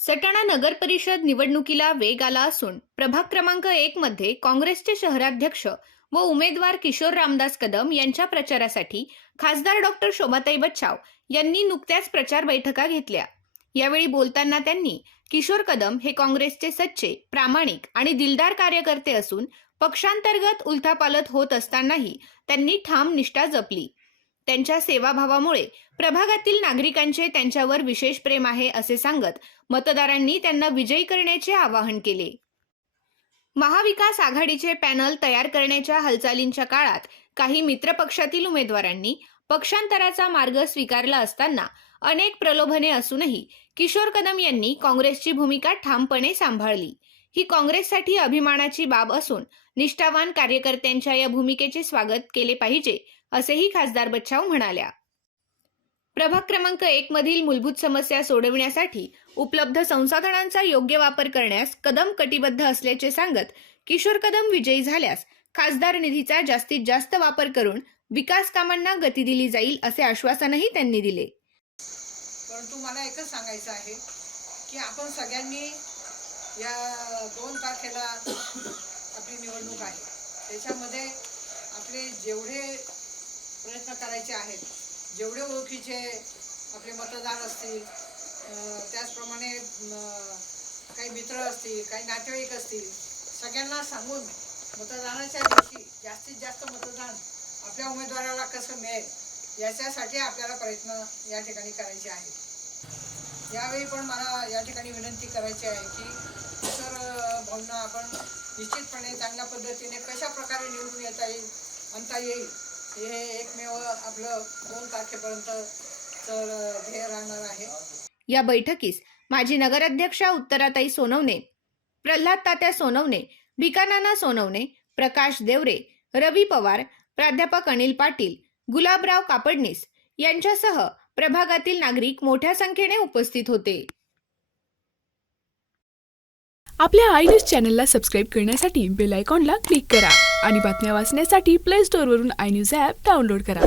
सटाणा नगर परिषद निवडणुकीला वेग आला असून प्रभाग क्रमांक एक मध्ये काँग्रेसचे शहराध्यक्ष व उमेदवार किशोर रामदास कदम यांच्या प्रचारासाठी खासदार डॉक्टर शोभाताई बच्चाव यांनी नुकत्याच प्रचार बैठका घेतल्या. यावेळी बोलताना त्यांनी किशोर कदम हे काँग्रेसचे सच्चे प्रामाणिक आणि दिलदार कार्यकर्ते असून पक्षांतर्गत उलथापालत होत असतानाही त्यांनी ठाम निष्ठा जपली. त्यांच्या सेवाभावामुळे प्रभागातील नागरिकांचे त्यांच्यावर विशेष प्रेम आहे असे सांगत मतदारांनी त्यांना विजयी करण्याचे आवाहन केले. महाविकास आघाडीचे पॅनल तयार करण्याच्या हालचालींच्या काळात काही मित्रपक्षातील उमेदवारांनी पक्षांतराचा मार्ग स्वीकारला असताना अनेक प्रलोभने असूनही किशोर कदम यांनी काँग्रेसची भूमिका ठामपणे सांभाळली. ही काँग्रेससाठी अभिमानाची बाब असून निष्ठावान कार्यकर्त्यांच्या या भूमिकेचे स्वागत केले पाहिजे असेही खासदार बच्चाव म्हणाल्या. प्रभाग क्रमांक एक मधील मूलभूत समस्या सोडविण्यासाठी उपलब्ध संसाधनांचा योग्य वापर करण्यास कदम कटिबद्ध असल्याचे सांगत किशोर कदम विजयी झाल्यास खासदार निधीचा जास्तीत जास्त वापर करून विकास कामांना गती दिली जाईल असे आश्वासनही त्यांनी दिले. परंतु मला एकच सांगायचं आहे की आपण सगळ्यांनी या दोन तारखेला आपली निवडणूक आहे. त्याच्यामध्ये आपले जेवढे प्रयत्न करायचे आहेत. जेवढे ओळखीचे आपले मतदार असतील त्याचप्रमाणे काही मित्र असतील काही नातेवाईक असतील सगळ्यांना सांगून मतदानाच्या दिवशी जास्तीत जास्त मतदान आपल्या उमेदवाराला कसं मिळेल याच्यासाठी आपल्याला प्रयत्न या ठिकाणी करायचे आहेत. यावेळी पण मला या ठिकाणी विनंती करायची आहे की सर भाऊंना आपण निश्चितपणे चांगल्या पद्धतीने कशा प्रकारे निवडून येता येईल आणता येईल हे एकमेव आपलं दोन तारखेपर्यंत ध्येय राहणार आहे. या बैठकीस माजी नगराध्यक्षा उत्तराताई सोनवणे प्रल्हाद तात्या सोनवणे भिकानाना सोनवणे प्रकाश देवरे रवी पवार प्राध्यापक अनिल पाटील गुलाबराव कापडणीस यांच्यासह प्रभागातील नागरिक मोठ्या संख्येने उपस्थित होते. आपल्या आय न्यूज चॅनलला सबस्क्राईब करण्यासाठी बेल आयकॉनला क्लिक करा. आणि बातम्या वाचण्यासाठी प्ले स्टोअरवरून आय न्यूज ॲप डाउनलोड करा.